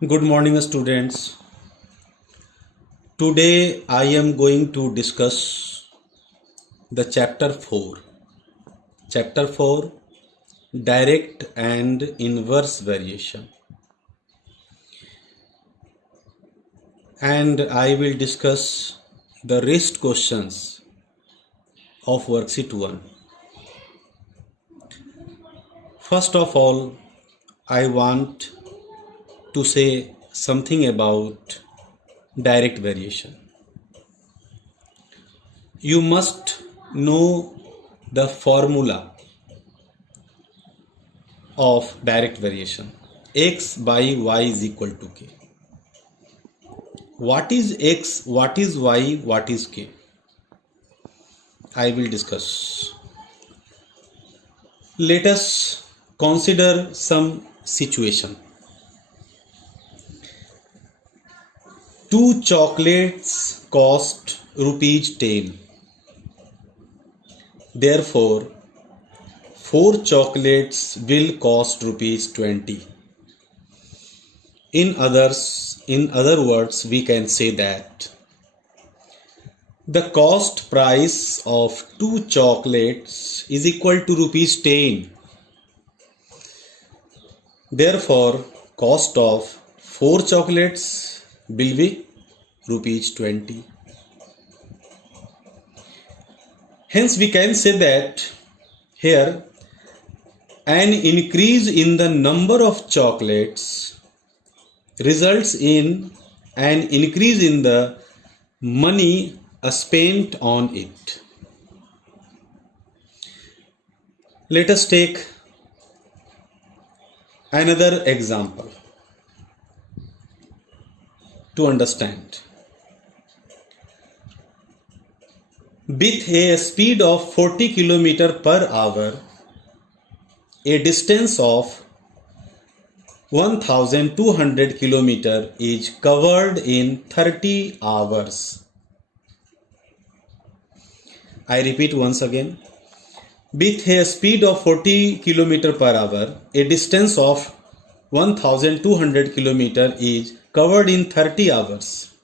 Good morning, students. Today I am going to discuss the chapter 4. Chapter 4, Direct and Inverse Variation. And I will discuss the rest questions of worksheet 1. First of all, I want to say something about direct variation. You must know the formula of direct variation. X by y is equal to k. What is x, what is y, what is k? I will discuss. Let us consider some situation. 2 chocolates cost rupees 10. Therefore, 4 chocolates will cost rupees 20. In other words, we can say that the cost price of 2 chocolates is equal to rupees 10. Therefore, cost of 4 chocolates will be rupees 20. Hence, we can say that here an increase in the number of chocolates results in an increase in the money spent on it. Let us take another example to understand. With a speed of 40 km per hour, a distance of 1200 km is covered in 30 hours. I repeat once again. With a speed of 40 km per hour, a distance of 1200 km is covered in 30 hours.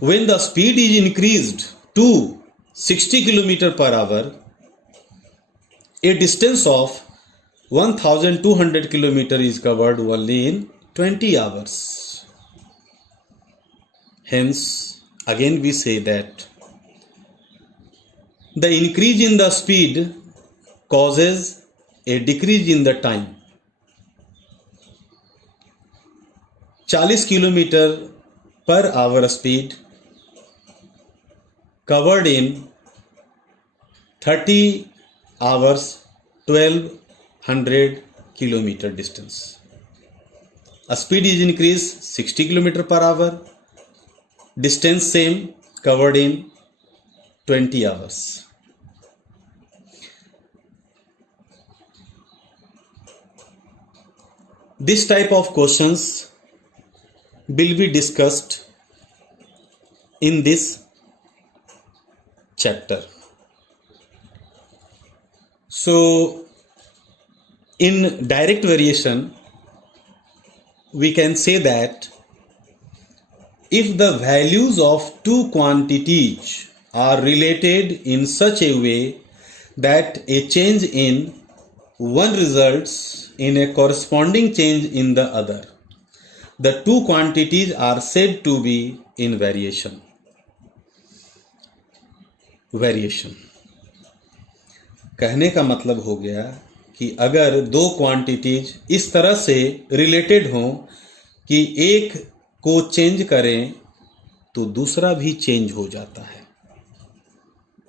When the speed is increased to 60 km per hour, a distance of 1200 km is covered only in 20 hours. Hence, again we say that the increase in the speed causes a decrease in the time. 40 km per hour speed covered in 30 hours, 1200 km distance. A speed is increased 60 km per hour, distance same, covered in 20 hours. This type of questions will be discussed in this chapter. So, in direct variation, we can say that if the values of two quantities are related in such a way that a change in one results in a corresponding change in the other, the two quantities are said to be in variation. Variation कहने का मतलब हो गया कि अगर दो quantities इस तरह से रिलेटेड हों कि एक को चेंज करें तो दूसरा भी चेंज हो जाता है,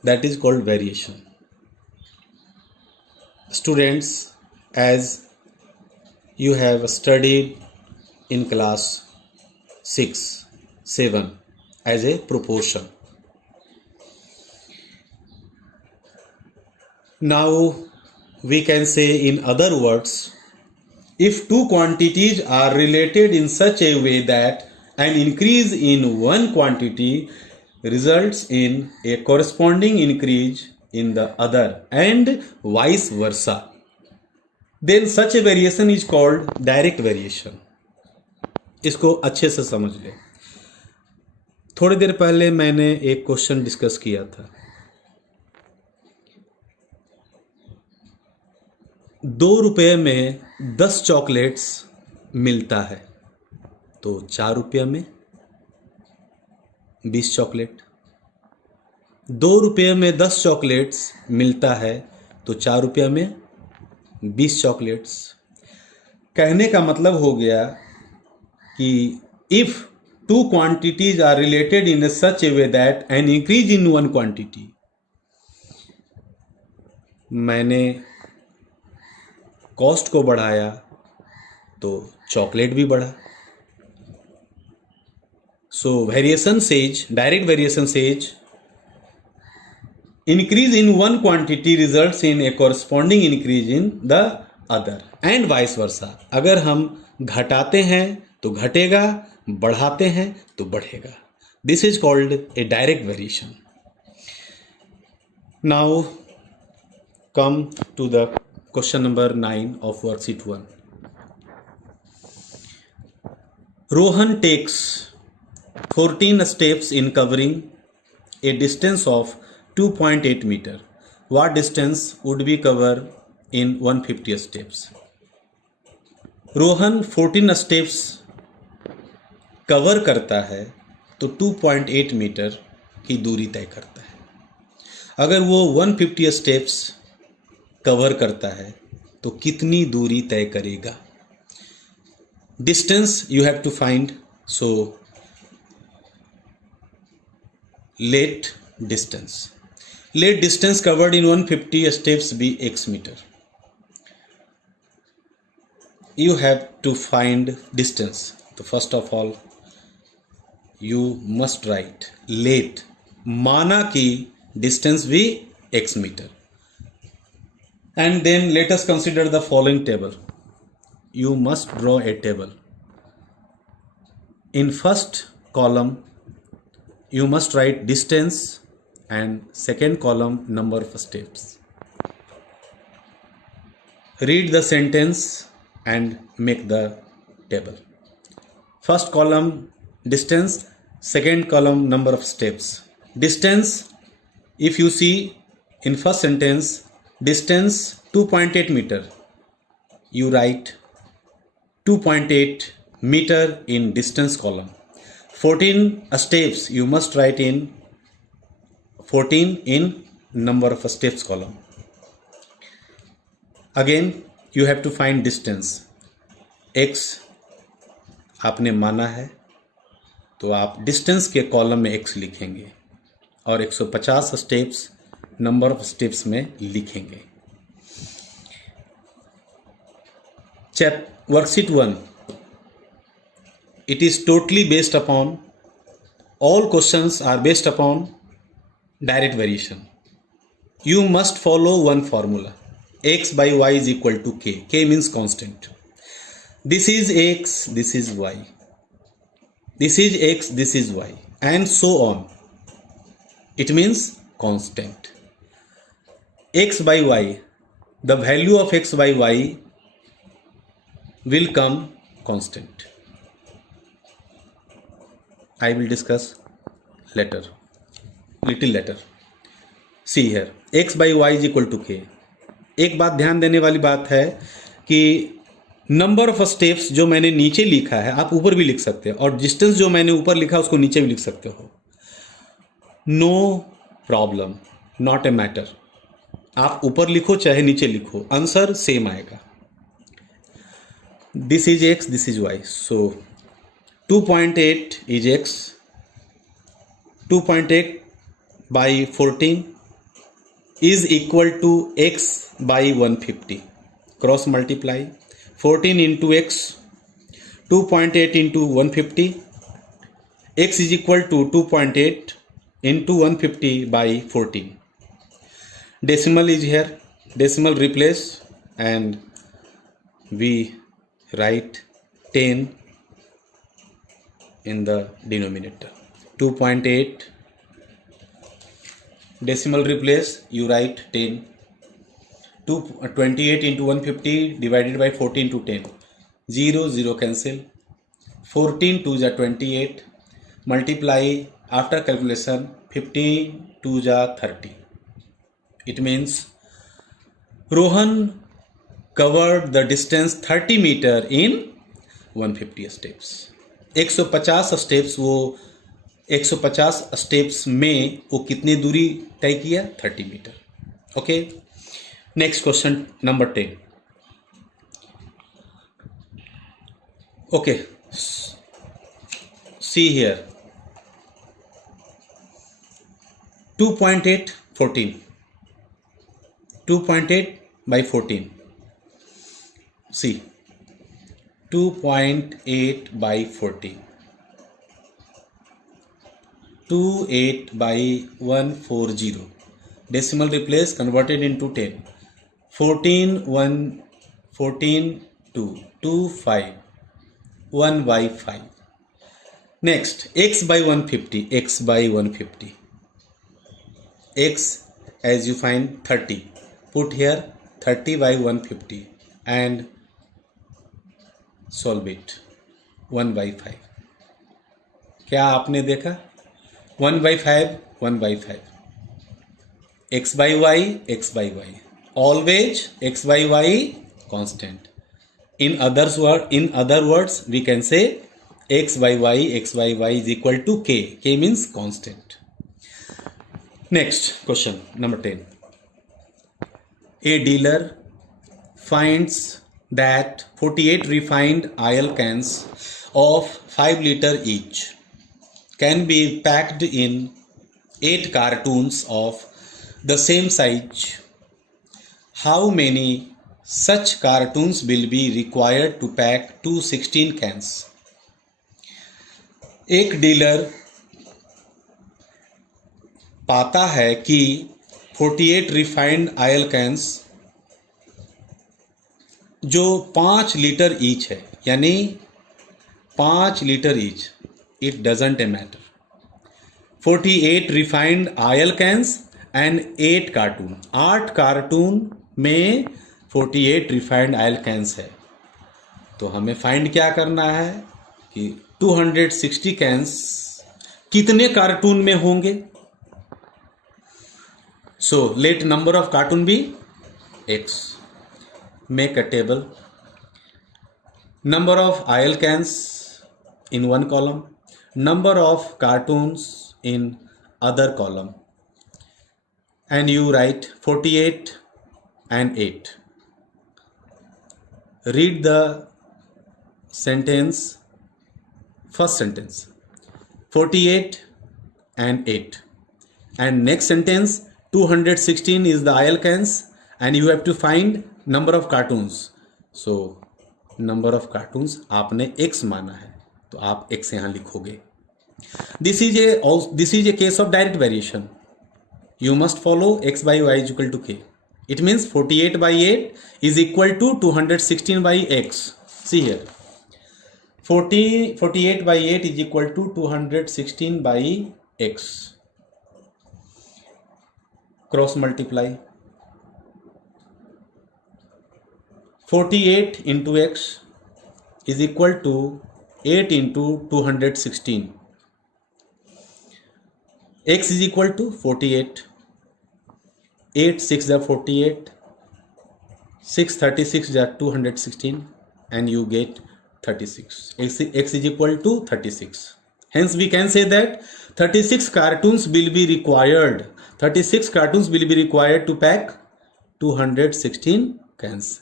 that is called variation. Students, as you have studied in class 6, 7 as a proportion. Now we can say in other words, if two quantities are related in such a way that an increase in one quantity results in a corresponding increase in the other and vice versa, then such a variation is called direct variation. इसको अच्छे से समझ ले। थोड़ी देर पहले मैंने एक question discuss किया था, 2 रुपये में 10 चॉकलेट्स मिलता है, तो 4 रुपये में 20 चॉकलेट। 2 रुपये में 10 चॉकलेट्स मिलता है, तो 4 रुपये में 20 चॉकलेट्स। कहने का मतलब हो गया कि if two quantities are related in such a way that an increase in one quantity, मैंने कॉस्ट को बढ़ाया तो चॉकलेट भी बढ़ा। So variation says, direct variation says, increase in one quantity results in a corresponding increase in the other and vice versa। अगर हम घटाते हैं तो घटेगा, बढ़ाते हैं तो बढ़ेगा। This is called a direct variation। Now come to the question number 9 of worksheet 1। Rohan takes 14 steps in covering a distance of 2.8 meter। What distance would be covered in 150 steps? Rohan 14 steps cover करता है तो 2.8 metre की दूरी तय करता है। अगर वो 150 स्टेप्स कवर करता है तो कितनी दूरी तय करेगा? Distance you have to find, so let distance covered in 150 steps be x meter। You have to find distance, तो first of all you must write let, माना कि distance भी x meter, and then let us consider the following table। You must draw a table। In first column you must write distance and second column number of steps। Read the sentence and make the table। First column distance, second column number of steps। Distance, if you see in first sentence distance 2.8 meter, you write 2.8 meter in distance column। 14 steps you must write in 14 in number of steps column। Again you have to find distance। x आपने माना है तो आप distance के column में x लिखेंगे और 150 steps number of steps में लिखेंगे। Worksheet 1, it is totally based upon, all questions are based upon direct variation। You must follow one formula, x by y is equal to k। K means constant। This is x, this is y, this is x, this is y, and so on। It means constant। x by y, the value of x by y will come constant। I will discuss later, little later। See here, x by y is equal to k। एक बात ध्यान देने वाली बात है कि number of steps जो मैंने नीचे लिखा है आप ऊपर भी लिख सकते हो, और डिस्टेंस जो मैंने ऊपर लिखा उसको नीचे भी लिख सकते हो। No problem, not a matter. आप ऊपर लिखो चाहे नीचे लिखो, आंसर सेम आएगा। This is x, this is y। So 2.8 is x, 2.8 by 14 is equal to x by 150। Cross multiply 14 into x, 2.8 into 150, x is equal to 2.8 into 150 by 14। Decimal is here, decimal replace and we write 10 in the denominator। 2.8 decimal replace, you write 10। 28 into 150 divided by 14 to 10, 0 0 cancel, 14 2 जा 28, multiply after calculation 15 2 जा 30. It means Rohan covered the distance 30 meter in 150 steps. 150 steps वो 150 steps में वो कितनी दूरी तय किया? 30 metre. Okay, next question number 10. Okay, see here 2.8 14, 2.8 by 14. See, 2.8 by 14, 28 by 140, decimal replace, converted into 10, 14 1 14 2 2 5 1 by 5. Next, x by 150, x by 150, x as you find 30, put here 30 by 150 and solve it. 1 by 5. क्या आपने देखा? 1 by 5, 1 by 5. X by y, x by y. Always x by y constant. In other words, we can say x by y is equal to k. K means constant. Next question number 10. A dealer finds that 48 refined oil cans of 5 liter each can be packed in 8 cartons of the same size. How many such cartons will be required to pack 216 cans? एक dealer पाता है कि 48 refined oil cans जो 5 litre each है, यानी 5 litre each, it doesn't matter. 48 refined oil cans and 8 carton, 8 carton में 48 refined oil cans है. तो हमें फाइंड क्या करना है कि 260 कैंस कितने कार्टून में होंगे. So let number of cartoon be x. Make a table. Number of oil cans in one column, number of cartoons in other column, and you write 48 and 8. Read the sentence, first sentence, 48 and 8, and next sentence 216 is the oil cans and you have to find number of cartoons. So number of cartoons आपने x माना है तो आप x यहाँ लिखोगे. This is a case of direct variation. You must follow x by y is equal to k. It means 48 by 8 is equal to 216 by x. See here, 48 by 8 is equal to 216 by x. Cross multiply. 48 into x is equal to 8 into 216. X is equal to 48. 8 6 is 48. 6 36 is 216 and you get 36. X is equal to 36. Hence we can say that 36 cartoons will be required. 36 cartoons will be required to pack 216 cans.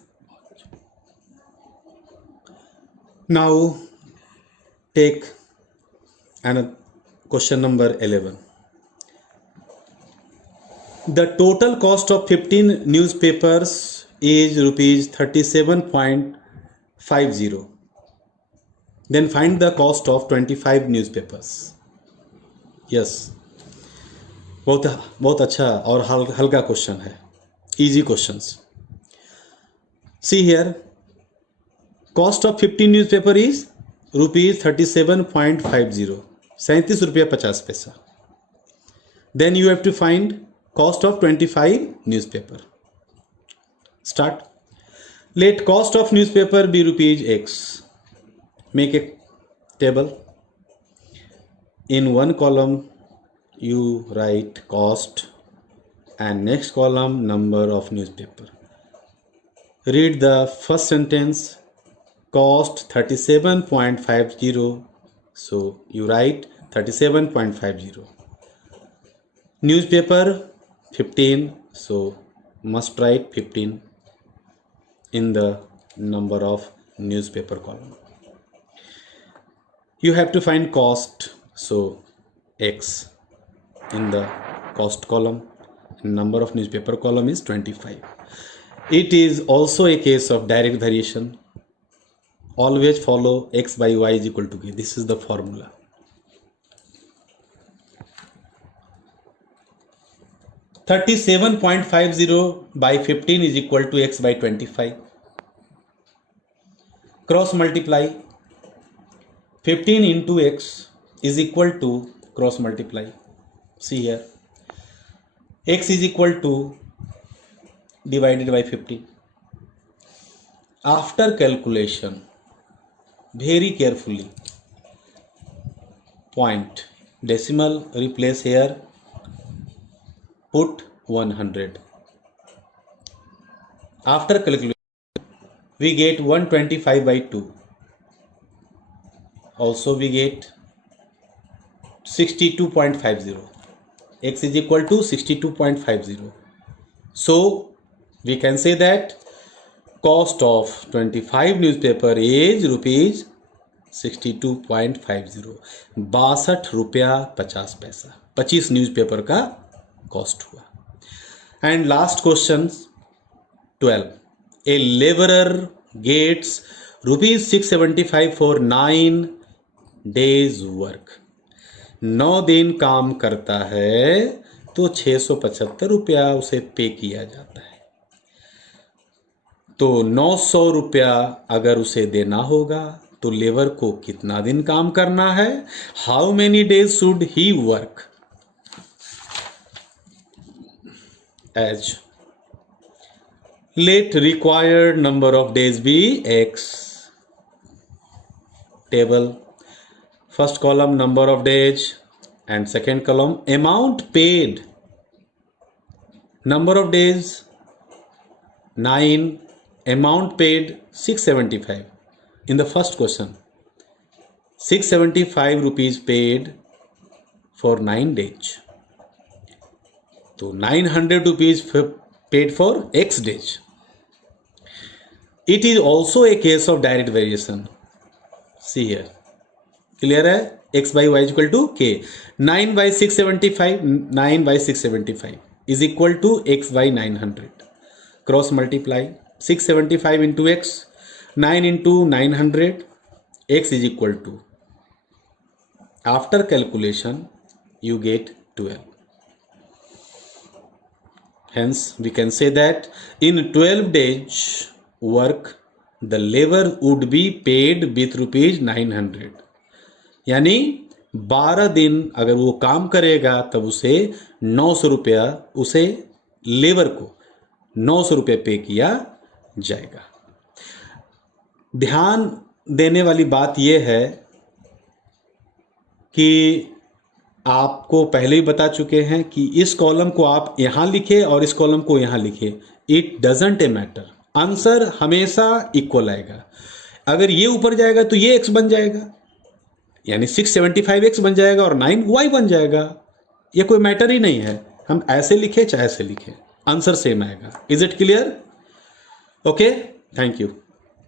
Now take another question number 11. The total cost of 15 newspapers is rupees 37.50. Then find the cost of 25 newspapers. Yes, बहुत अच्छा और हल्का question है, easy questions. See here, cost of 15 newspaper is rupees 37.50, 37 रुपया 50 पैसा. Then you have to find cost of 25 newspaper. Start. Let cost of newspaper be rupees x. Make a table. In one column you write cost and next column number of newspaper. Read the first sentence, cost 37.50, so you write 37.50. Newspaper 15, so must write 15 in the number of newspaper column. You have to find cost, so X in the cost column. Number of newspaper column is 25. It is also a case of direct variation. Always follow X by Y is equal to K. This is the formula. $37.50 by 15 is equal to X by 25. Cross multiply. 15 into X is equal to cross multiply. See here. X is equal to divided by 50. After calculation, very carefully, point, decimal replace here, put 100. After calculation, we get 125 by 2. Also we get 62.50. X is equal to 62.50. So we can say that cost of 25 newspaper is rupees 62.50. 62 रुपया 50 पैसा 25 newspaper का cost हुआ. And last question 12. A labourer gets rupees 675 for 9 days work. 9 दिन काम करता है तो 675 रुपया उसे पे किया जाता है. तो 900 रुपया अगर उसे देना होगा तो लेबर को कितना दिन काम करना है? How many days should he work? As let required number of days be x. Table, first column number of days and second column amount paid. Number of days 9, amount paid 675. In the first question, 675 rupees paid for 9 days. So 900 rupees paid for X days. It is also a case of direct variation. See here. Clear है? X by Y is equal to K. 9 by 675, 9 by 675 is equal to X by 900. Cross multiply. 675 into X, 9 into 900, X is equal to. After calculation, you get 12. Hence, we can say that in 12 days work, the labor would be paid with rupees 900. यानी 12 दिन अगर वो काम करेगा तब उसे 900 रुपया, उसे लेबर को 900 रुपये पे किया जाएगा. ध्यान देने वाली बात यह है कि आपको पहले ही बता चुके हैं कि इस कॉलम को आप यहां लिखे और इस कॉलम को यहां लिखे. It doesn't a matter, answer हमेशा इक्वल आएगा. अगर ये ऊपर जाएगा तो ये एक्स बन जाएगा, यानी 675x बन जाएगा और 9y बन जाएगा. ये कोई मैटर ही नहीं है. हम ऐसे लिखे चाहे ऐसे लिखे, आंसर सेम आएगा. Is it clear? Okay, thank you.